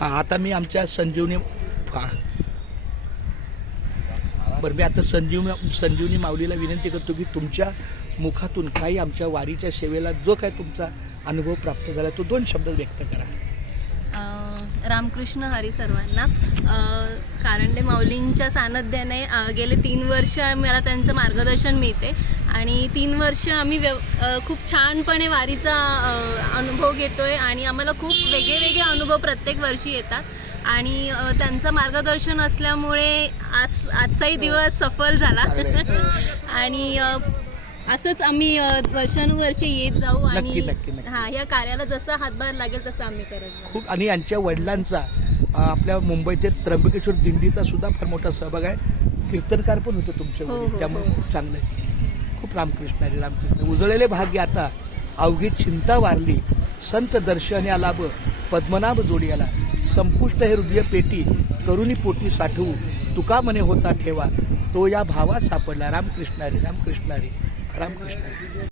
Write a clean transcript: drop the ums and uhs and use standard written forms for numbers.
हां, आता मी आमच्या संजीवनी बरं, मी आता संजीवनी माऊलीला विनंती करतो की तुमच्या मुखातून काही आमच्या वारीच्या सेवेला जो काय तुमचा अनुभव प्राप्त झाला तो 2 शब्दात व्यक्त करा. रामकृष्ण हरी सर्वांना. कारंडे माऊलींच्या सानिध्याने गेले 3 वर्ष मला त्यांचं मार्गदर्शन मिळते आणि 3 वर्ष आम्ही खूप छानपणे वारीचा अनुभव घेतो आहे आणि आम्हाला खूप वेगळे अनुभव प्रत्येक वर्षी येतात आणि त्यांचं मार्गदर्शन असल्यामुळे आजचाही दिवस सफल झाला आणि असंच आम्ही वर्षानुवर्षे येत जाऊ आणि हां, या कार्याला जसं हातभार लागेल तसं आम्ही करत जाऊ. खूप. आणि यांच्या वडिलांचा आपल्या मुंबईचे त्र्यंबकेश्वर दिंडीचा सुद्धा फार मोठा सहभाग आहे. कीर्तनकार पण होते तुमच्या वडील, त्यामुळे खूप चांगलं आहे. खूप रामकृष्ण हरी रामकृष्ण. उजळलेले भाग्य आता अवघी चिंता वारली, संत दर्शन लाभ पद्मनाभ जोडी आला. संपुष्ट हे हृदय पेटी करुणी पोटी साठवू, तुका मने होता ठेवा, तो या भावात सापडला. रामकृष्ण हरी रामकृष्ण हरी रामकृष्ण हरी.